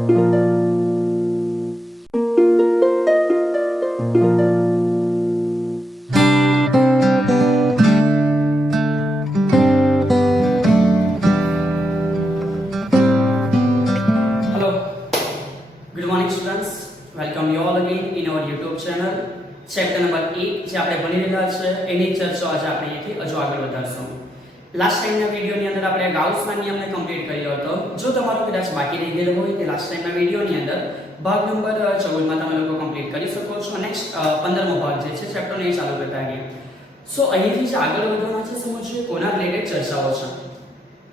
Good morning students, welcome you all again in our YouTube channel. Chapter number 1 જે આપણે ભણી રહ્યા છે એની ચર્ચા આજે આપણે અહીંથી હજુ આગળ વધારશું. લાસ્ટ ટાઈમના વિડિયોની અંદર આપણે ગાઉસના નિયમને કમ્પ્લીટ કર્યો હતો. જો તમારો કદાચ બાકી રહી ગયેલો હોય કે લાસ્ટ ટાઈમના વિડિયોની અંદર ભાગ નંબર 14 માં તમે લોકો કમ્પ્લીટ કરી શકો છો. નેક્સ્ટ 15મો ભાગ જે છે ચેપ્ટરને એ ચાલુ કરતા ગયા. સો અહીંથી જે આગળ વધવાના છે સમજવું કોના રિલેટેડ ચર્ચાઓ છે.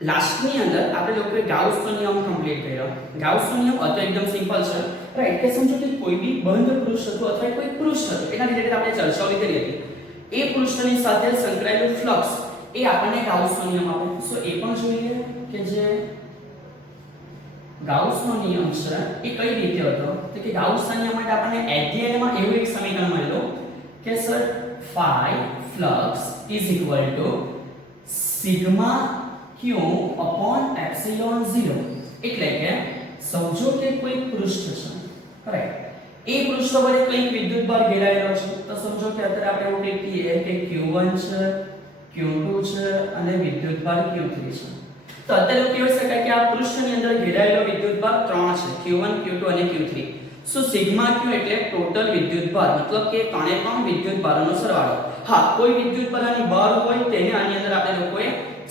લાસ્ટની અંદર આપણે લોકોએ ગાઉસનો નિયમ કમ્પ્લીટ કર્યો. ગાઉસનો નિયમ હતો એકદમ સિમ્પલ છે, રાઈટ? કે સમજો કે કોઈ બી બંધ પૃષ્ઠ હતું અથવા કોઈ પૃષ્ઠ હતું એના રિલેટેડ આપણે ચર્ચાઓ કરી હતી. એ પૃષ્ઠની સાથે સંકળાયેલું ફ્લક્સ એ આપણને ગાઉસનો નિયમ આપે. સો એ પણ જોઈએ કે જે ગાઉસનો નિયમ છે એ કઈ રીતે હતો. તો કે ગાઉસના નિયમ માટે આપણને એડ્રીએનમાં એવું એક સમીકરણ મળ્યું કે sir phi flux is equal to sigma q upon epsilon 0. એટલે કે સમજો કે કોઈ પૃષ્ઠ છે, રાઈટ? એ પૃષ્ઠ પર કંઈક વિદ્યુતભાર ઘેરાયેલો છે. તો સમજો કે અત્યારે આપણે એવું કહીએ કે q1 છે, q2 છે અને વિદ્યુતભાર q3 છે. તો અત્યારે એવું કહી શકાય કે આ પૃષ્ઠની અંદર ઘેરાયેલો વિદ્યુતભાર 3 છે, q1 q2 અને q3. સો સિગ્મા q એટલે ટોટલ વિદ્યુતભાર, મતલબ કે ત્રણે ત્રણ વિદ્યુતભારોનો સરવાળો. હા, કોઈ વિદ્યુતભારની બહાર હોય તેને આની અંદર આપણે લોકોએ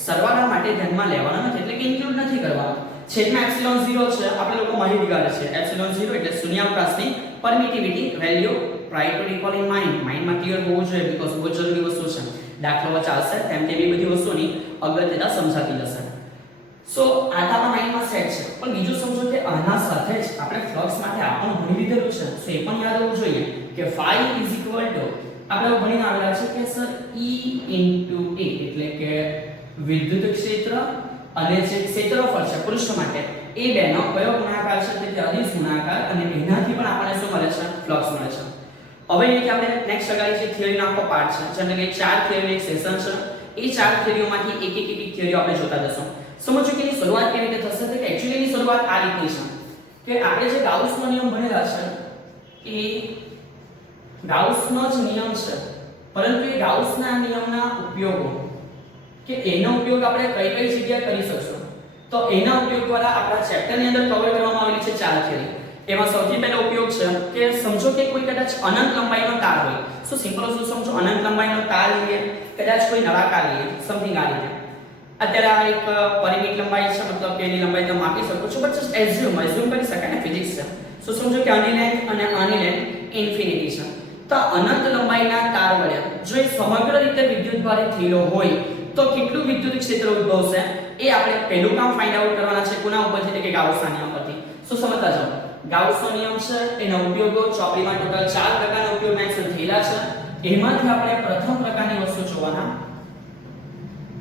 સરવાળા માટે ધ્યાનમાં લેવાના નથી, એટલે કે ઇન્ક્લુડ નથી કરવાના. છેદમાં એપ્સિલોન 0 છે, આપણે લોકો માહિતગાર છે. એપ્સિલોન 0 એટલે શૂન્યાવકાશની permittivity value. Try to recall in માઇન્ડમાં ક્લિયર હોવું જોઈએ, બીકોઝ બહુ જરૂરી વસ્તુ છે. દાખલાઓ ચાલશે તેમ તેમ એ બધી વસ્તુની અગત્યતા સમજાતી જશે. સો આ તમારા માઇન્ડમાં સેટ છે. પણ બીજું સમજો કે આના સાથે જ આપણે ફ્લક્સ માટે આ પણ ભણી લીધેલું છે. સો એ પણ યાદ હોવું જોઈએ કે phi is equal to આપણે ભણીને આવેલા છે કે સર E into A એટલે કે વિદ્યુત ક્ષેત્ર અને જે ક્ષેત્રફળ છે પૃષ્ઠ માટે એ બેનો કયો ગુણાકાર છે તે અદિશ ગુણાકાર, અને એનાથી પણ આપણને શું મળે છે? ફ્લક્સ મળે છે. હવે અહીંથી આપણે નેક્સ્ટ અગાડી જે થિયરીનો આખો પાર્ટ છે, જેમ કે 4 થિયરીનો એક સેશન છે. એ 4 થિયરીઓમાંથી એક થિયરીઓ આપણે જોતા જશું. સમજો કે એની શરૂઆત કેવી રીતે થશે. તો કે એક્ચ્યુઅલી એની શરૂઆત આ રીતની છે કે આપણે જે ગાઉસનો નિયમ ભણેલા છે એ ગાઉસનો જ નિયમ છે, પરંતુ એ ગાઉસના નિયમના ઉપયોગો કે એનો ઉપયોગ આપણે કઈ કઈ જગ્યાએ કરી શકશું. તો એના ઉપયોગ દ્વારા આપણા ચેપ્ટરની અંદર કવર કરવામાં આવેલી છે 4 થિયરી. એમાં સૌથી પહેલો ઉપયોગ છે કે સમજો કે કોઈ કદાચ અનંત લંબાઈનો તાર હોય. સો સિમ્પલ વસ્તુ સમજો, અનંત લંબાઈનો તાર લઈએ, કદાચ કોઈ નળાકાર લઈએ, સમથિંગ આ રીતે. અત્યારે આ એક પરિમિત લંબાઈ છે, મતલબ કે એની લંબાઈ તમે માપી શકો છો, બટ જસ્ટ એઝ્યુમ કરી શકાય ને, ફિઝિક્સ છે. સો સમજો કે આની લેન્થ અને આની લેન્થ ઇન્ફિનિટી છે. તો અનંત લંબાઈના તાર વડે જો એ સમગ્ર રીતે વિદ્યુતભારિત થયેલો હોય તો કેટલું વિદ્યુત ક્ષેત્ર ઉદ્ભવશે એ આપણે પહેલું કામ ફાઇન્ડ આઉટ કરવાના છે. કોના ઉપરથી? એટલે કે ગાઉસના નિયમ પરથી. સો સમજતા જાઓ, ગાઉસનો નિયમ છે, એના ઉપયોગો ચોપડીમાં ટોટલ 4 પ્રકારના ઉપયોગ મેન્શન થયેલા છે. એમાંથી આપણે પ્રથમ પ્રકારની વસ્તુ જોવાના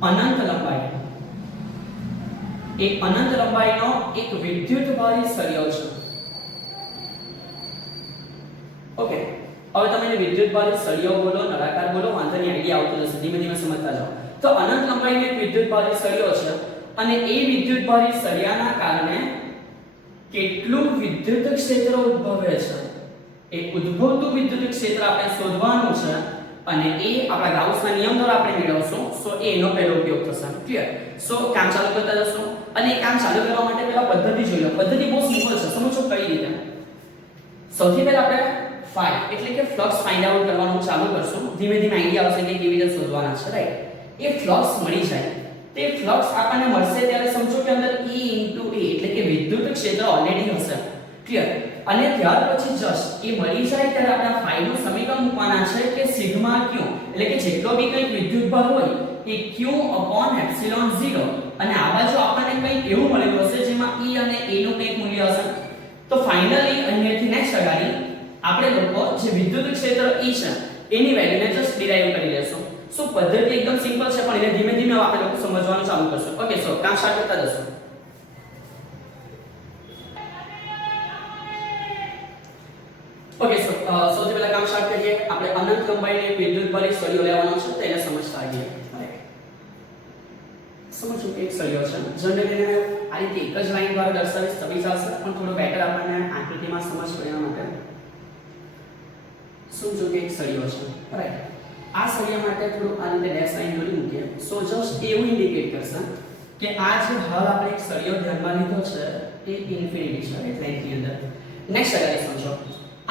અનંત લંબાઈ. એક અનંત લંબાઈનો એક વિદ્યુતભારી સળિયો છે. ઓકે, હવે તમે એને વિદ્યુતભારી સળિયો બોલો, નળાકાર બોલો, વાંધોની આઈડિયા આવતો જશે. ધીમે ધીમે સમજતા જાઓ. તો અનંત લંબાઈનો એક વિદ્યુતભારી સળિયો છે, અને એ વિદ્યુતભારી સળિયાના કારણે કેટલું વિદ્યુત ક્ષેત્ર ઉદ્ભવે છે એ ઉદ્ભવતું વિદ્યુત ક્ષેત્ર આપણે શોધવાનું છે, અને એ આપણા ગાઉસના નિયમ દ્વારા આપણે મેળવશું. સો એનો પહેલો ઉપયોગ થશે. ક્લિયર? સો કામ ચાલુ કરતા જશું, અને એ કામ ચાલુ કરવા માટે પહેલા પદ્ધતિ જોઈ લો. પદ્ધતિ બહુ સિમ્પલ છે, સમજો કઈ રીતે. સૌથી પહેલા આપણે phi એટલે કે ફ્લક્સ ફાઇન્ડ આઉટ કરવાનું ચાલુ કરશું. ધીમે ધીમે આઈડિયા આવશે કે કેવી રીતે શોધવાના છે, રાઈટ? એ ફ્લક્સ મળી જાય, તે ફ્લક્સ આપણને મળશે ત્યારે સમજો કે અંદર E into A એટલે કે વિદ્યુત ક્ષેત્ર ઓલરેડી હશે. ક્લિયર? અને ત્યાર પછી જસ્ટ એ મળી જાય ત્યારે આપણે phi નું સમીકરણ મૂકવાના છે કે સિગ્મા q એટલે કે જેટલો બી કંઈક વિદ્યુતભાર હોય એ q upon epsilon 0, અને આ બાજુ આપણને કંઈક એવું મળેલું હશે જેમાં E અને A નું કંઈક મૂલ્ય હશે. તો ફાઇનલી અહીંયાથી નેક્સ્ટ અગાડી આપણે લોકો જે વિદ્યુત ક્ષેત્ર E છે એની વેલ્યુને જસ્ટ ડિરાઈવ કરી લેશું. સો પદ્ધતિ એકદમ સિમ્પલ છે, પણ એને ધીમે ધીમે આપણે લોકો સમજવાનું ચાલુ કરશું. ઓકે, સો કામ સ્ટાર્ટ કરતા જશું. ઓકે, સો સૌથી પહેલા કામ સ્ટાર્ટ કરીએ. આપણે અનંત લંબાઈનો વિદ્યુતભારી સળિયો લેવાનો છે, તો એને સમજતા આવીએ. સમજો એક સળિયો છે, જનરલી એને આ રીતે એક જ લાઈન દ્વારા દર્શાવીશ તો બી ચાલશે, પણ થોડો બેટર આપણને આકૃતિમાં સમજ પડે એના માટે સમજો કે એક સળિયો છે, રાઈટ. આ સળિયા માટે થોડું આ રીતે ડેશ લાઈન દોરી મૂકીએ. સો જસ્ટ એવું ઇન્ડિકેટ કરશે કે આ જે હાલ આપણે એક સળિયો ધ્યાનમાં લીધો છે એ ઇન્ફિનિટી છે, રાઈટ, લાઈનની અંદર. નેક્સ્ટ આગળ સમજો,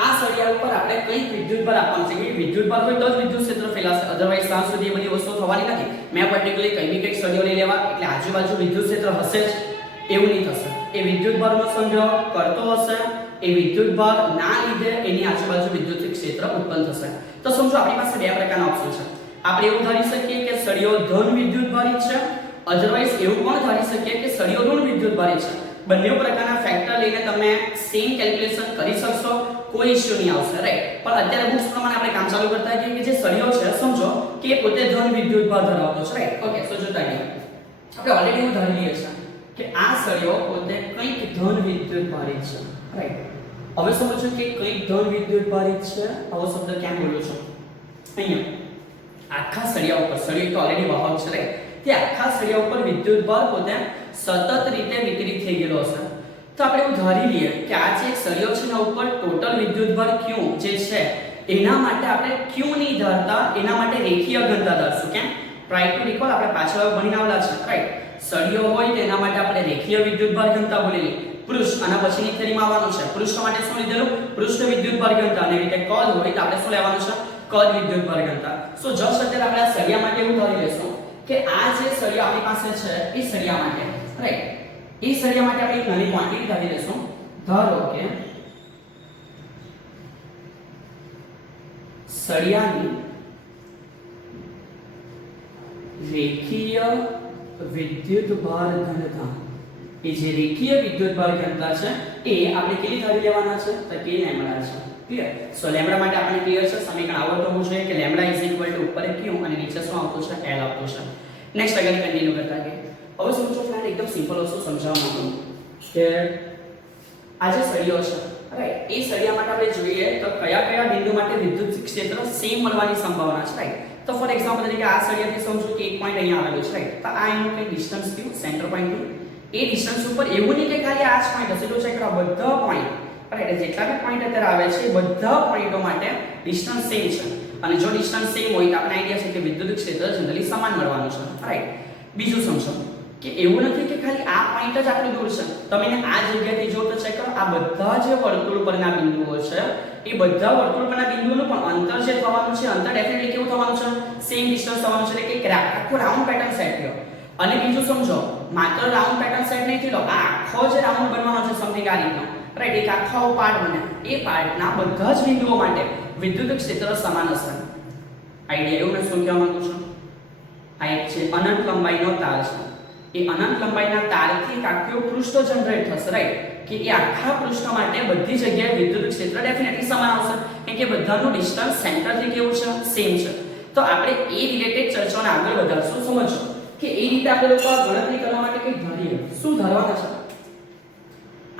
આ સળિયા ઉપર આપણે કઈ વિદ્યુતભાર આપવાનું છે, કે વિદ્યુતભાર હોય તો જ વિદ્યુત ક્ષેત્ર ફેલાશે, અધરવાઇઝ ત્યાં સુધી એ બધી વસ્તુઓ થવાની નથી. મેં પર્ટિક્યુલરલી કઈ બી કઈ સળિયો લઈ લેવા એટલે આજુબાજુ વિદ્યુત ક્ષેત્ર હશે જ એવું નહીં થશે. એ વિદ્યુતભારનો સંગ્રહ કરતો હશે, એ વિદ્યુતભાર ના લીધે એની આજુબાજુ વિદ્યુત ક્ષેત્ર ઉત્પન્ન થશે. તો સમજો આપણી પાસે બે પ્રકારના ઓપ્શન છે. આપણે એવું ધારી શકીએ કે સળિયો ધન વિદ્યુતભારિત છે, અધરવાઇઝ એવું પણ ધારી શકીએ કે સળિયો ઋણ વિદ્યુતભારિત છે. બંને પ્રકારના ફેક્ટર લઈને તમે સેમ કેલ્ક્યુલેશન કરી શકશો, કોઈ ઇશ્યુ નહીં આવશે, રાઈટ. પણ અત્યારે બુક્સ પ્રમાણે આપણે કામ ચાલુ કરતા છીએ કે જે સળિયો છે સમજો કે પોતે ધન વિદ્યુતભાર ધરાવતો છે, રાઈટ. ઓકે, સો જોતા ગયા આપણે ઓલરેડી એવું ધારી લઈએ છીએ કે આ સળિયો પોતે કંઈક ધન વિદ્યુતભારિત છે, રાઈટ. હવે સમજો કે કંઈક ધન વિદ્યુતભારિત છે. આવો શબ્દ ક્યાં બોલ્યો છો? અહીંયા આખા સળિયા ઉપર, સળિયો તો ઓલરેડી વાહક છે, રાઈટ. તે આખા સળિયા ઉપર વિદ્યુતભાર પોતે સતત રીતે વિતરિત થઈ ગયેલો હશે. તો આપણે એવું ધારી લઈએ કે આ જે સળિયો છે એના ઉપર ટોટલ વિદ્યુતભાર Q જે છે એના માટે આપણે Q નહીં ધારતા, એના માટે રેખીય ઘનતા ધારશું. કેમ? ટ્રાય ટુ રિકોલ, આપણે પાછળ ભણીને આવેલા છે, રાઈટ. સળિયો હોય તો એના માટે આપણે રેખીય વિદ્યુતભાર ઘનતા બોલેલી. પૃષ્ઠ આના પછીની થિયરીમાં આવવાનું છે. પૃષ્ઠ માટે શું લીધેલું? પૃષ્ઠ વિદ્યુતભાર ઘનતા. અને રીતે કદ હોય તો આપણે શું લેવાનું છે? કદ વિદ્યુતભાર ઘનતા. સો જસ્ટ અત્યારે આપણે આ સળિયા માટે એવું ધારી લેશું કે આ જે સળિયા આપણી પાસે છે એ સળિયા માટે, રાઈટ, એ સળિયા માટે આપણે એક નાની ક્વોન્ટિટી ધારી લેશું. ધારો કે સળિયાની રેખીય વિદ્યુતભાર ઘનતા, એ જે રેખીય વિદ્યુતભાર ઘનતા છે એ આપણે કેવી ધારી લેવાના છે? તો કે લેમ્બડા છે. ક્લિયર? સો લેમ્બડા માટે આપણે ક્લિયર છે, સમીકરણ આવડતું હોવું જોઈએ કે લેમ્બડા ઉપર Q અને નીચે શું આવતું છે? L આવતું છે. નેક્સ્ટ આગળ કન્ટિન્યુ કરતા કે હવે સમજો ફ્રેન્ડ, એકદમ સિમ્પલ વસ્તુ સમજાવવા માંગુ કે આ જે સળિયો છે, રાઈટ, એ સળિયા માટે આપણે જોઈએ તો કયા કયા બિંદુ માટે વિદ્યુત ક્ષેત્ર સેમ મળવાની સંભાવના છે, રાઈટ. તો ફોર એક્ઝામ્પલ તરીકે આ સળિયાથી સમજો કે એક પોઈન્ટ અહીંયા આવેલો છે, રાઈટ. તો આ એનું કઈ ડિસ્ટન્સ થયું સેન્ટર પોઈન્ટ થી. એ ડિસ્ટન્સ ઉપર એવું નહીં કે ખાલી આ જ પોઈન્ટ હશે, તો ચેક કરો બધા પોઈન્ટ, રાઈટ, જેટલા બી પોઈન્ટ અત્યારે આવે છે બધા પોઈન્ટો માટે ડિસ્ટન્સ સેમ છે. અને જો ડિસ્ટન્સ સેમ હોય તો આપણે આઈડિયા છે કે વિદ્યુત ક્ષેત્ર જનરલી સમાન મળવાનું છે, રાઈટ. બીજું સમજો કે એવું નથી કે ખાલી આ પોઈન્ટ જ આટલું દૂર છે. તમે એને આ જગ્યાથી જો તો ચેક કરો, આ બધા જે વર્તુળ પરના બિંદુઓ છે એ બધા વર્તુળ પરના બિંદુઓનું પણ અંતર જે થવાનું છે, અંતર ડેફિનેટલી કેવું થવાનું છે? સેમ ડિસ્ટન્સ થવાનું છે, એટલે કે આખો રાઉન્ડ પેટર્ન સેટ થયો. અને બીજું સમજો, માત્ર રાઉન્ડ પેટર્ન સેટ નહીં થયો, આ આખો જે રાઉન્ડ બનવાનો છે સમથિંગ આ રીતનો, રાઈટ, એક આખો પાર્ટ બને, એ પાર્ટના બધા જ બિંદુઓ માટે વિદ્યુત ક્ષેત્ર સમાન હશે. આઈડિયા એવું મેં શું કહેવા માંગુ છું? આ એક છે અનંત લંબાઈનો તાર છે. એ અનંત લંબાઈના તારથી આખું પૃષ્ઠ જનરેટ થશે, રાઈટ, કે એ આખા પૃષ્ઠ માટે બધી જગ્યાએ વિદ્યુત ક્ષેત્ર ડેફિનેટલી સમાન આવશે, કેમ કે બધાનું ડિસ્ટન્સ સેન્ટરથી કેવું છે? સેમ છે. તો આપણે એ રિલેટેડ ચર્ચાને આગળ વધારશું. સમજો કે એ રીતે આપણે લોકો આ ગણતરી કરવા માટે કંઈક ધારીએ. શું ધારવાના છે?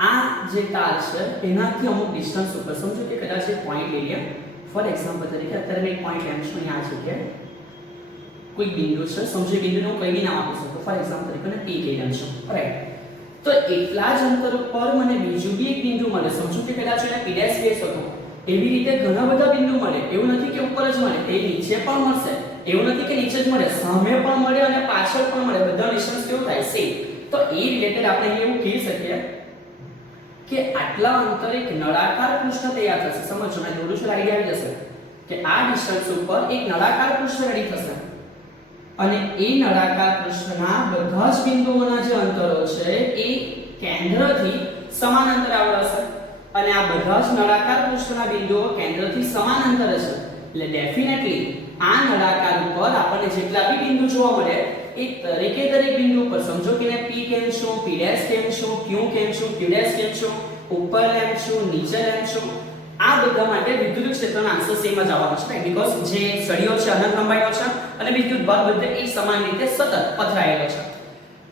આ જે તાર છે એનાથી અમુક ડિસ્ટન્સ ઉપર સમજો કે કદાચ એક પોઈન્ટ લઈ લે. ફોર એક્ઝામ્પલ તરીકે અત્યારે મેં એક પોઈન્ટ લેમ છું અહીંયા આ જગ્યાએ કોઈ બિંદુ છે, સમજો બિંદુનું હું કઈ બી નામ આપી શકું. ફોર એક્ઝામ્પલ તરીકે P કહી દઉં છું, રાઈટ. તો એટલા જ અંતર ઉપર મને બીજું બી એક બિંદુ મળે, સમજો કે કદાચ એને P' બેઝ હતો. એવી રીતે ઘણા બધા બિંદુ મળે. એવું નથી કે ઉપર જ મળે, એ નીચે પણ મળશે. એવું નથી કે નીચે જ મળે, સામે પણ મળે અને પાછળ પણ મળે. બધા ડિસ્ટન્સ કેવું થાય? સેમ. તો એ રિલેટેડ આપણે એવું કહી શકીએ કે આટલા અંતરે એક નળાકાર પૃષ્ઠ તૈયાર થશે. સમજો મેં દોરું છું, આઈડિયા આવી જશે કે આ ડિસ્ટન્સ ઉપર એક નળાકાર પૃષ્ઠ રેડી થશે અને એ નળાકાર પૃષ્ઠના બધા જ બિંદુઓના જે અંતરો છે એ કેન્દ્રથી સમાન અંતરે આવેલા હશે. અને આ બધા જ નળાકાર પૃષ્ઠના બિંદુઓ કેન્દ્રથી સમાન અંતરે છે, એટલે ડેફિનેટલી આ નળાકાર ઉપર આપણને જેટલા બી બિંદુ જોવા મળે એ દરેક બિંદુ ઉપર સમજો કે ને P કેમ છું, P' કેમ છું, Q કેમ છું, Q' કેમ છું, ઉપર લેમ છું, નીચે લેમ છું, આ બધા માટે વિદ્યુત ક્ષેત્રનો આન્સર સેમ જ આવવાનો છે, બીકોઝ જે સળિયો છે અનંત લંબાઈનો છે અને વિદ્યુત ભાર બધે એક સમાન રીતે સતત પથરાયેલો છે.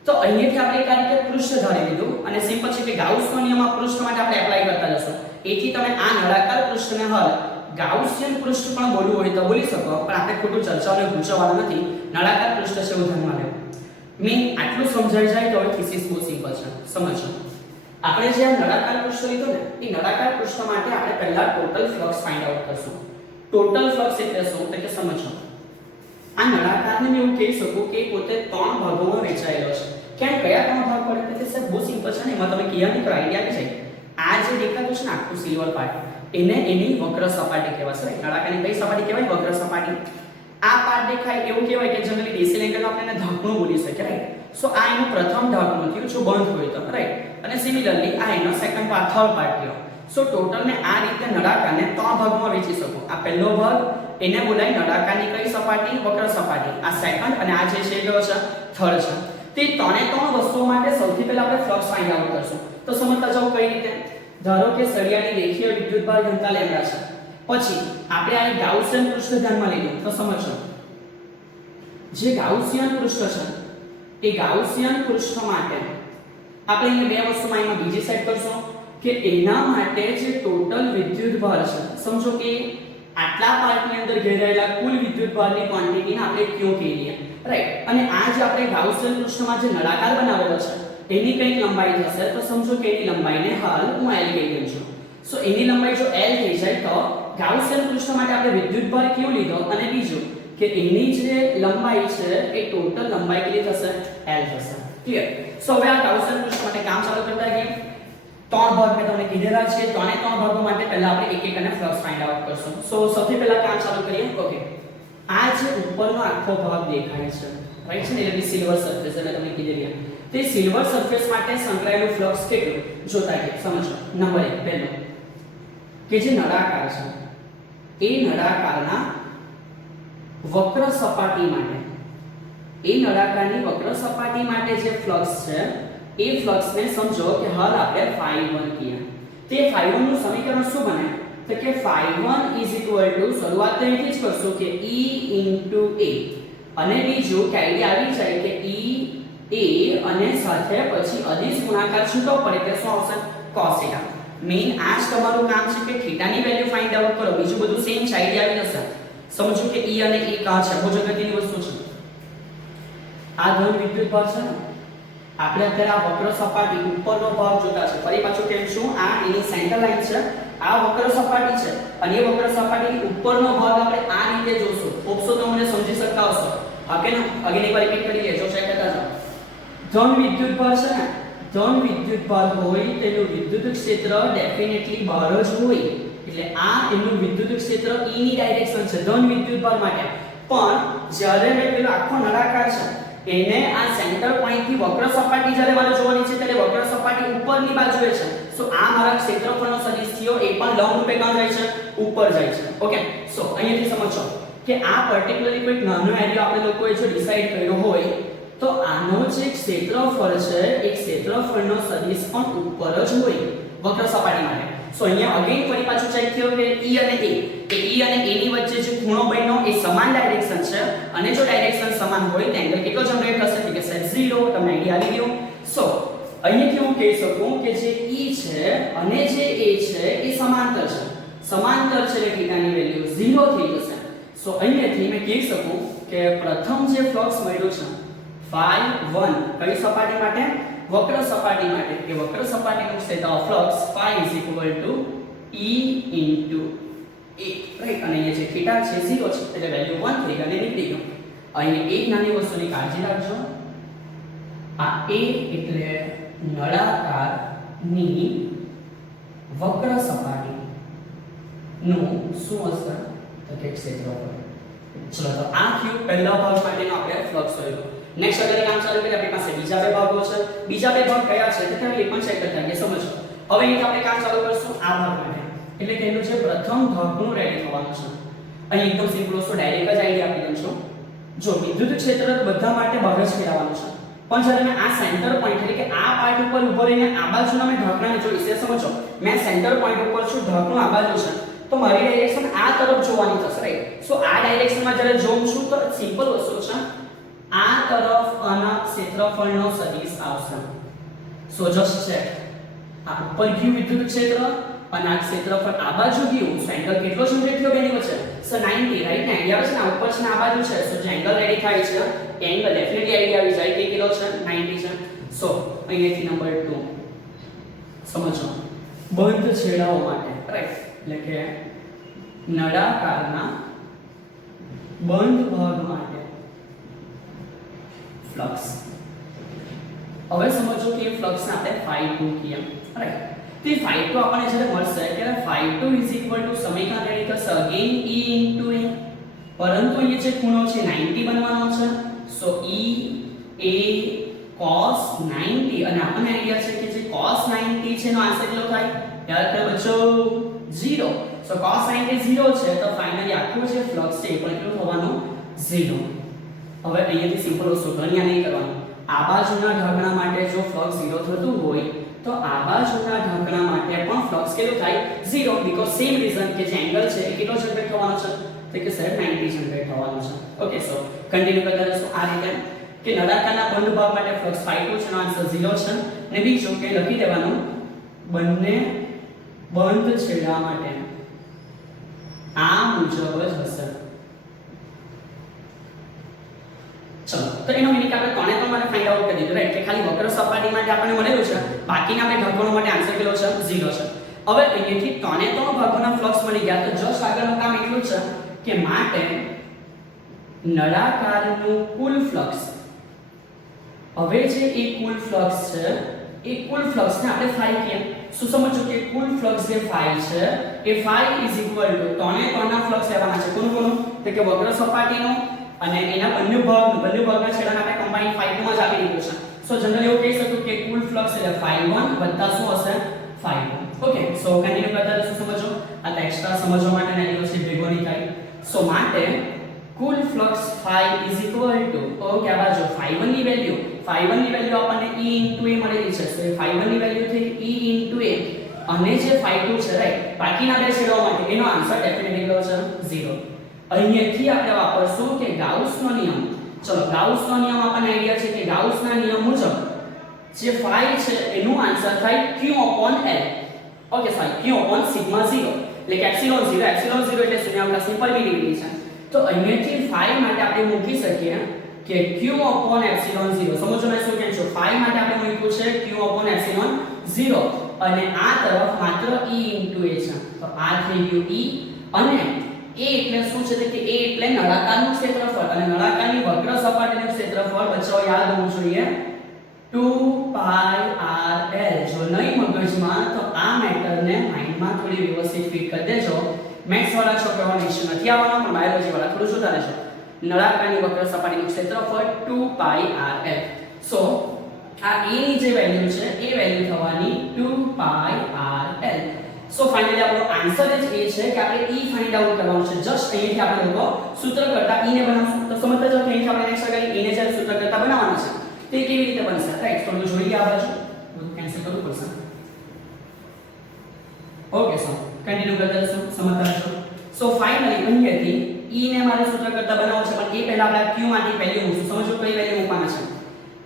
તો અહીંયાથી આપણે એક આ રીતે પૃષ્ઠ ધારી લીધું અને સિમ્પલ છે કે ગાઉસનો નિયમ આ પૃષ્ઠ માટે આપણે એપ્લાય કરતા જશું. એથી તમે આ નળાકાર પૃષ્ઠને હલ ગાઉસિયન પૃષ્ઠ પણ બોલવું હોય તો બોલી શકો, પણ આપણે ખોટું ચર્ચાઓને ગૂંચવવાના નથી. નળાકાર પૃષ્ઠ છે એવું ધ્યાનમાં લેવું. મીન આટલું સમજાઈ જાય તો હવે થીસીસ બહુ સિમ્પલ છે. સમજો આપણે જે આ નળાકાર પૃષ્ઠ લીધો ને એ નળાકાર પૃષ્ઠ માટે આપણે પહેલા ટોટલ ફ્લક્સ ફાઇન્ડ આઉટ કરશું. ટોટલ ફ્લક્સ એટલે શું? તો કે સમજો આ નળાકારને મેં એવું કહી શકું કે પોતે 3 ભાગોમાં વહેંચાયેલો છે. કેમ કયા 3 ભાગ પડે? તો સર બહુ સિમ્પલ છે ને, એમાં તમે ક્લિયર નહીં કરો આઈડિયા આવી જાય. આ જે દેખાતું છે ને આખું સિલ્વર પાર્ટ એને એની વક્ર સપાટી કહેવાશે. નળાકારની કઈ સપાટી કહેવાય? વક્ર સપાટી. આ પાર્ટ દેખાય એવું કહેવાય કે જનરલી ડીસી લેંગલ આપણે એને ઢાંકણું બોલી શકીએ, રાઈટ? સો આ એનું પ્રથમ ઢાંકણું થયું જો બંધ હોય તો, રાઈટ? અને સિમિલરલી આ એનો સેકન્ડ પાર્ટ, થર્ડ પાર્ટ થયો. સો ટોટલ ને આ રીતે નળાકારને 3 ભાગમાં વહેંચી શકો. આ પહેલો ભાગ એને બોલાય નળાકારની કઈ સપાટી? વક્ર સપાટી. આ સેકન્ડ અને આ જે છે કયો છે? થર્ડ છે. તે 3 વસ્તુઓ માટે સૌથી પહેલા આપણે ફ્લક્સ ફાઇન્ડ આઉટ કરશું. તો સમજતા જાઓ કઈ રીતે. ધારો કે સળિયાની રેખીય વિદ્યુતભાર ઘનતા લેમ્ડા છે. પછી આપણે આ ગાઉસિયન પૃષ્ઠ ધ્યાનમાં લઈએ તો સમજો જે ગાઉસિયન પૃષ્ઠ છે એ ગાઉસિયન પૃષ્ઠ માટે આપણે અહીંયા 2 વસ્તુ માઇન્ડમાં બીજી સેટ કરશું કે એના માટે જે ટોટલ વિદ્યુતભાર છે, સમજો કે આટલા પાર્ટની અંદર ઘેરાયેલા કુલ વિદ્યુતભારની ક્વોન્ટિટીને આપણે Q કહીએ, રાઈટ? અને આ જે આપણે ગાઉસિયન પૃષ્ઠમાં જે નળાકાર બનાવેલો છે એની કઈ લંબાઈ થશે? તો સમજો કે એની લંબાઈને હાલ હું L કહી દઉં છું. સો એની લંબાઈ જો L થઈ જાય તો ગાઉસિયન પૃષ્ઠ માટે આપણે વિદ્યુતભાર Q લીધો અને બીજું કે એની જે લંબાઈ છે એ ટોટલ લંબાઈ કેટલી થશે? L થશે. ક્લિયર? સો હવે આ ગાઉસિયન પૃષ્ઠ માટે કામ ચાલુ કરતા રહીએ. 3 ભાગ મેં તમને કીધેલા છે. 3 ભાગો માટે પહેલા આપણે એક એક અને ફ્લક્સ ફાઇન્ડ આઉટ કરશું. સો સૌથી પહેલા કામ ચાલુ કરીએ. ઓકે, આ જે ઉપરનો આખો ભાગ દેખાય છે, રાઈટ છે ને, એટલે સિલ્વર સરફેસ એટલે તમને કીધેલી તે સિલ્વર સરફેસ માટે સંકળાયેલું ફ્લક્સ કેટલું જોતા કે સમજો. નંબર 1 પહેલો કે જે નળાકાર છે એ નળાકારના વક્ર સપાટી માટે નળાકારની વક્ર સપાટી માટે જે ફ્લક્સ છે એ ફ્લક્સને સમજો કે હાલ આપણે ϕ1 કહીએ. તે ϕ1 નું સમીકરણ શું બને? તો કે ϕ1 શરૂઆત તો અહીંથી જ કરશું કે E * A અને બીજું કે આઈડિયા આવી જાય કે E A અને સાથે પછી અદિશ ગુણાકાર છૂટો પડે કે શું આવશે? cos θ. મેઈન આ જ તમારું કામ છે કે થીટાની વેલ્યુ ફાઇન્ડ આઉટ કરો. બીજું બધું સેમ છે, આઈડિયા આવી જશે. સમજો કે E અને A કા છે, બહુ અગત્યની વસ્તુ છે. આ ધન વિદ્યુતભાર છે ને, આપણે અત્યારે આ વક્ર સપાટી ઉપરનો ભાગ જોતા છે. ફરી પાછું કેમ છું, આ એની સેન્ટર લાઈન છે, આ વક્ર સપાટી છે અને એ વક્ર સપાટીની ઉપરનો ભાગ આપણે આ રીતે જોશું. ઓપ્સો તો મને સમજી શકતા હશો. ઓકે ને? અગેન એકવાર રિપીટ કરી લેજો, ચેક કરતા જાઓ. ધન વિદ્યુતભાર છે ને, ધન વિદ્યુતભાર હોય તેનું વિદ્યુત ક્ષેત્ર ડેફિનેટલી બહાર જ હોય. એટલે આ એનું વિદ્યુત ક્ષેત્ર E ની ડાયરેક્શન છે ધન વિદ્યુતભાર માટે. પણ જ્યારે મેં પેલો આખો નળાકાર છે એને આ સેન્ટર પોઈન્ટ થી વક્ર સપાટી જ્યારે મારે જોવાની છે ત્યારે વક્ર સપાટી ઉપરની બાજુએ છે. સો આ મારા ક્ષેત્રફળનો સદિશ થયો, એ પણ લંબ રૂપે ક્યાં જાય છે? ઉપર જાય છે. ઓકે, સો અહીંયાથી સમજો કે આ પર્ટિક્યુલરલી કોઈ નાનો એરિયા આપણે લોકોએ જો ડિસાઈડ કર્યો હોય તો આનો જે ક્ષેત્રફળ છે એ ક્ષેત્રફળનો સદિશ પણ ઉપર જ હોય વક્ર સપાટી માટે. સો અહીંયા અગેન ફરી પાછું ચેક થયો કે E અને A, કે E અને A ની વચ્ચે જે ખૂણો બન્યો એ સમાન ડાયરેક્શન છે અને જો ડાયરેક્શન સમાન હોય તો એંગલ કેટલો જનરેટ થશે? કે 0. તમને આઈડિયા આવી ગયો. સો અહીંયાથી હું કહી શકું કે જે E છે અને જે A છે એ સમાંતર છે. સમાંતર છે એટલે થીટાની વેલ્યુ 0 થઈ જશે. સો અહીંયાથી મેં કહી શકું કે પ્રથમ જે ફ્લક્સ મળ્યો છે ϕ1 કઈ સપાટી માટે? વક્ર સપાટી માટે. કે વક્ર સપાટીનું ક્ષેત્ર ફ્લક્સ ϕ E * A, રાઈટ? અને અહીંયા જે થીટા છે 0 છે એટલે વેલ્યુ 1 થઈ ગઈ અને નીકળી ગયો. અહીં એક નાની વસ્તુની કાળજી રાખજો. આ A એટલે નળાકારની વક્ર સપાટી નું શું હશે? તો કે ક્ષેત્રફળ. ચલો તો આ થયું પહેલા ભાગ માટેનો આપણે ફ્લક્સ જોયો. નેક્સ્ટ અગર કામ ચાલુ કરીએ, આપણી પાસે બીજા 2 ભાગો છે. બીજા 2 ભાગ કયા છે તો તમે એ પણ ચેક કરતા રહીએ. સમજો હવે અહીં આપણે કામ ચાલુ કરશું આ ભાગ માટે. એટલે કે એનું જે પ્રથમ ઢાંકણું રેડી થવાનું છે. અહીં એકદમ સિમ્પલ વસ્તુ ડાયરેક્ટ જ આઈડિયા આપી દઉં છું. જો વિદ્યુત ક્ષેત્ર બધા માટે બહાર જ ફેરવવાનું છે, પણ જ્યારે મેં આ સેન્ટર પોઈન્ટ એટલે કે આ પાર્ટ ઉપર ઊભો રહીને આ બાજુના મેં ઢાંકણાને જોઈશ. સમજો મેં સેન્ટર પોઈન્ટ ઉપર છું, ઢાંકણું આ બાજુ છે, તો મારી ડાયરેક્શન આ તરફ જોવાની થશે, રાઈટ? સો આ ડાયરેક્શનમાં જ્યારે જોઉં છું તો સિમ્પલ વસ્તુ છે, આ તરફ આના ક્ષેત્રફળનો સદિશ આવશે. સો જસ્ટ ચેક, આ ઉપર ગયું વિદ્યુત ક્ષેત્ર અને આ ક્ષેત્રફળ આ બાજુ ગયું, સો એંગલ કેટલો જનરેટ થયો બેની વચ્ચે? સો 90, રાઈટ ને? આઈડિયા આવે છે ને, ઉપર છે ને આ બાજુ છે, સો જે એંગલ રેડી થાય છે એ એંગલ ડેફિનેટલી આઈડિયા આવી જાય કે કેટલો છે? 90 છે. સો અહીંયાથી નંબર 2 સમજો, બંધ છેડાઓ માટે, રાઈટ, એટલે કે નળાકારના બંધ ભાગ માટે ફ્લક્સ. હવે સમજો કે ફ્લક્સ ને આપણે phi2 કહીએ, રાઈટ? તો phi2 આપણને જ્યારે મળશે કે phi2 સમીકરણ રેડી થશે અગેન E into A, પરંતુ અહીંયા જે ખૂણો છે 90 બનવાનો છે. સો E A cos 90, અને આપણને આઈડિયા છે કે જે cos 90 છે એનો આન્સર કેટલો થાય? યાદ કરે બચ્ચો? 0. સો cos 90 0 છે તો ફાઇનલી આખું જે ફ્લક્સ છે એ પણ કેટલું થવાનું? 0. હવે અહીંયાથી સિમ્પલ વસ્તુ ગણ્યા નહીં કરવાનું. આ બાજુના ઢાંકણા માટે જો ફ્લક્સ 0 થતું હોય તો આ બાજુના ઢાંકણા માટે પણ ફ્લક્સ કેટલું થાય? 0, બીકોઝ સેમ રીઝન કે જે એંગલ છે એ કેટલો જનરેટ થવાનો છે? તો કે સર 90 જનરેટ થવાનો છે. ઓકે, સો કન્ટિન્યુ કરતા રહેશું આ રીતે કે નળાકારના બંધ ભાગ માટે ફ્લક્સ phi2 છે, નો આન્સર 0 છે. અને બીજું કે લખી દેવાનું બંને બંધ છેડા માટે આ મુજબ જ હશે. ચલો, તો એનો મિનિંગ આપણે ત્રણે ત્રણ માટે ફાઇન્ડ આઉટ કરી દીધું, રાઈટ? કે ખાલી વક્ર સપાટી માટે આપણને મળેલું છે, બાકીના બે ઢાંકણો માટે આન્સર કેટલો છે? 0 છે. હવે અહીંયાથી ત્રણે ત્રણ ભાગોના ફ્લક્સ મળી ગયા, તો જસ્ટ આગળનું કામ એટલું જ છે કે માટે નળાકારનું કુલ ફ્લક્સ, હવે જે એ કુલ ફ્લક્સ છે એ કુલ ફ્લક્સ ને આપણે phi કહીએ. શું સમજો કે કુલ ફ્લક્સ જે phi છે એ phi ત્રણે ત્રણના ફ્લક્સ લેવાના છે. કોનું કોનું? તો કે વક્ર સપાટીનું અને એના બંને ભાગના છેડાને આપણે કમ્બાઈન phi2 માં જ આપી દીધું છે. સો જનરલી એવું કહી શકું કે કુલ ફ્લક્સ એટલે phi1 વત્તા શું હશે? phi2. ઓકે, સો કન્ટિન્યુ કરતા રહેશું. સમજો આ તો એક્સ્ટ્રા સમજવા માટે ના છે, ભેગો નહીં થાય. સો માટે કુલ ફ્લક્સ phi ઓકે, આ બાજુ phi1 ની વેલ્યુ આપણને E into A મળેલી છે. સો phi1 ની વેલ્યુ થઈ E into A, અને જે phi2 છે, રાઈટ, બાકીના બે છેડાઓ માટે એનો આન્સર ડેફિનેટલી કેટલો છે? 0. અહીંયાથી આપણે વાપરશું કે ગાઉસનો નિયમ. ચલો, ગાઉસનો નિયમ આપણને આઈડિયા છે કે ગાઉસના નિયમ મુજબ જે phi છે એનું આન્સર થાય Q upon L. Okay, sorry, Q upon sigma 0, એટલે કે એપ્સિલોન 0 એટલે શૂન્યાવકાશની પરમિટિવિટી છે. તો અહીંયાથી phi માટે આપણે મૂકી શકીએ કે Q upon epsilon 0. સમજો મેં શું કહું છું? phi માટે આપણે મૂક્યું છે Q upon epsilon 0, અને આ તરફ માત્ર E into A છે. તો આ થઈ ગયું E, અને A એટલે શું છે? કે A એટલે નળાકારનું ક્ષેત્રફળ, અને નળાકારની વક્ર સપાટીનું ક્ષેત્રફળ બચ્ચાઓ યાદ હોવું જોઈએ 2πrl. જો નહીં મગજમાં તો આ મેટરને માઇન્ડમાં થોડી વ્યવસ્થિત ફિટ કરી દેજો. મેથ્સ વાળા છોકરાઓને ઇશ્યુ નથી આવવાનો, પણ બાયોલોજી વાળા થોડું સુધારે છે. નળાકારની વક્ર સપાટીનું ક્ષેત્રફળ 2πrl. સો આ A ની જે વેલ્યુ છે એ વેલ્યુ થવાની 2πrl. સો ફાઇનલી આપણો આન્સર જ એ છે કે આપણે E ફાઇન્ડ આઉટ કરવાનું છે. જસ્ટ અહીંથી આપણે લોકો સૂત્ર કરતા E ને બનાવશું. તો સમજતા જાઓ કે અહીંથી આપણે નેક્સ્ટ આગળ E ને જ્યારે સૂત્ર કરતા બનાવવાનું છે તે કેવી રીતે બનશે, રાઈટ? થોડું જોઈએ આ બાજુ, બધું કેન્સલ કરવું પડશે. ઓકે, સો કન્ટિન્યુ કરતા રહેશું, સમજતા રહેશો. સો ફાઇનલી અહીંયાથી E ને મારે સૂત્ર કરતા બનાવવું છે, પણ એ પહેલા આપણે Q માટે વેલ્યુ મૂકશું. સમજો કઈ વેલ્યુ મૂકવાના છે?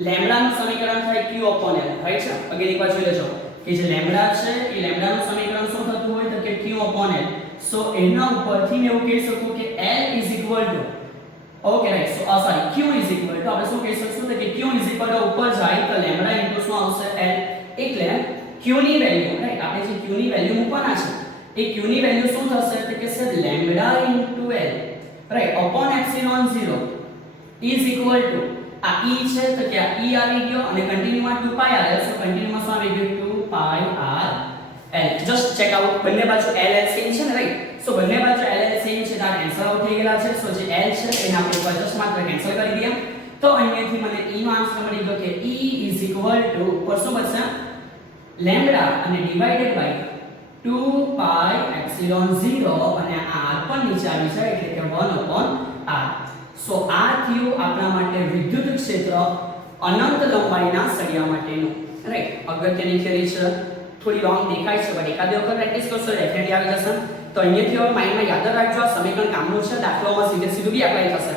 લેમ્બડાનું સમીકરણ થાય Q upon L, રાઈટ છે? અગેન એકવાર જોઈ લેજો કે જે લેમ્બડા છે એ લેમ્બડાનું સમીકરણ શું થતું હોય તો કે Q upon L. સો એના ઉપરથી મેં એવું કહી શકું કે L is equal to, okay right, so sorry, Q is equal to આપણે શું કહી શકશું તો કે Q is equal to ઉપર જાય તો લેમ્બડા ઇન્ટુ શું આવશે? L. એટલે Q ની વેલ્યુ, રાઈટ, આપણે જે Q ની વેલ્યુ મૂકવાના છે એ Q ની વેલ્યુ શું થશે તો કે sir lambda into L, right, upon epsilon 0 is equal to આ E છે તો કે આ E આવી ગયો, અને કન્ટિન્યુ માં 2πrl. સો કન્ટિન્યુ માં શું આવી ગયું? 2πrl. જસ્ટ ચેક આઉટ, બંને બાજુ L સેમ છે ને, રાઈટ? સો બંને બાજુ L સેમ છે તો આ કેન્સલ આઉટ થઈ ગયેલા છે. સો જે L છે એને આપણે ઉપર જસ્ટ માત્ર કેન્સલ કરી દઈએ. તો અહીંયાથી મને E નો આન્સર મળી ગયો કે E is equal to ઉપર શું બચશે? લેમ્બડા અને ડિવાઇડેડ બાય 2π epsilon 0, અને આ r પણ નીચે આવી જાય એટલે કે 1 upon r. સો આ થયું આપણા માટે વિદ્યુત ક્ષેત્ર અનંત લંબાઈના સળિયા માટેનું, રાઈટ? અગત્યની થિયરી છે, થોડી લોંગ દેખાય છે, બટ એકાદ વખત પ્રેક્ટિસ કરશો ડેફિનેટલી આવી જશે. તો અહીંયાથી હવે માઇન્ડમાં યાદ રાખજો, આ સમીકરણ કામનું છે, દાખલાઓમાં સીધે સીધું બી એપ્લાય થશે.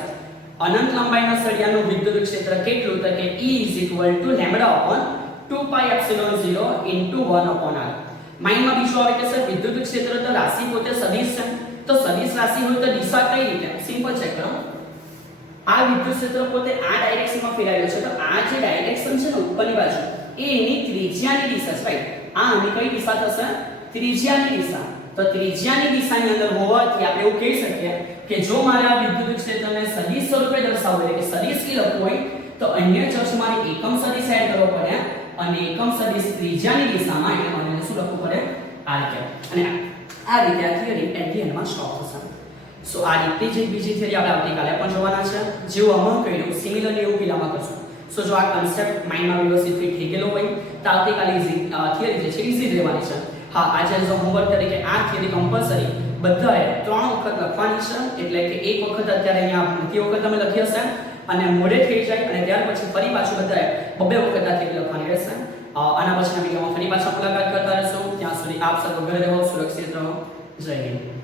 અનંત લંબાઈના સળિયાનું વિદ્યુત ક્ષેત્ર કેટલું તો કે E is equal to lambda upon 2π epsilon 0 into 1 upon r. માઇન્ડમાં બીજું આવે કે સર વિદ્યુત ક્ષેત્ર તો રાશિ પોતે સદિશ છે, તો સદિશ રાશિ હોય તો દિશા કઈ રીતે? સિમ્પલ ચેક કરો. આ વિદ્યુત ક્ષેત્ર પોતે આ ડાયરેક્શનમાં ફેરવાયેલું છે, તો આ જે ડાયરેક્શન છે ને ઉપરની બાજુ એ એની ત્રિજ્યાની દિશા છે, રાઈટ. આ આની કઈ દિશા થશે? ત્રિજ્યાની દિશા. તો ત્રિજ્યાની દિશાની અંદર હોવાથી આપણે એવું કહી શકીએ કે જો મારે આ વિદ્યુત ક્ષેત્રને સદિશ સ્વરૂપે દર્શાવવું હોય કે સદિશ કી લખવું હોય તો અન્ય ચક્ષ મારે એકમ સદિશ એડ કરવો પડે અને એકમ સદિશ ત્રિજ્યાની દિશામાં એટલે મને શું લખવું પડે? r અને આ રીતે આ થિયરી એટ ધી એન્ડમાં સ્ટોપ થશે. સો આ રીતે જે બીજી થિયરી આપણે આવતીકાલે પણ જોવાના છે, જેવું હમણાં કહ્યું સિમિલરલી એવું પેલામાં કરશું. સો જો આ કન્સેપ્ટ માઇન્ડમાં વ્યવસ્થિત ફિટ થઈ ગયેલો હોય તો આવતીકાલે થિયરી જે છે ઈઝી રહેવાની છે. હા, આજે જો હોમવર્ક તરીકે આ થિયરી કમ્પલસરી બધાએ 3 વખત લખવાની છે, એટલે કે એક વખત અત્યારે અહીંયા ભણતી વખત તમે લખી હશે અને મોડે થઈ જાય અને ત્યાર પછી ફરી પાછું બધાએ 2 વખત આ થિયરી લખવાની રહેશે. આના પછીના વિડીયોમાં ફરી પાછા મુલાકાત કરતા રહેશું. ત્યાં સુધી આપ સર્વ ઘરે રહો, સુરક્ષિત રહો. જય હિન્દ.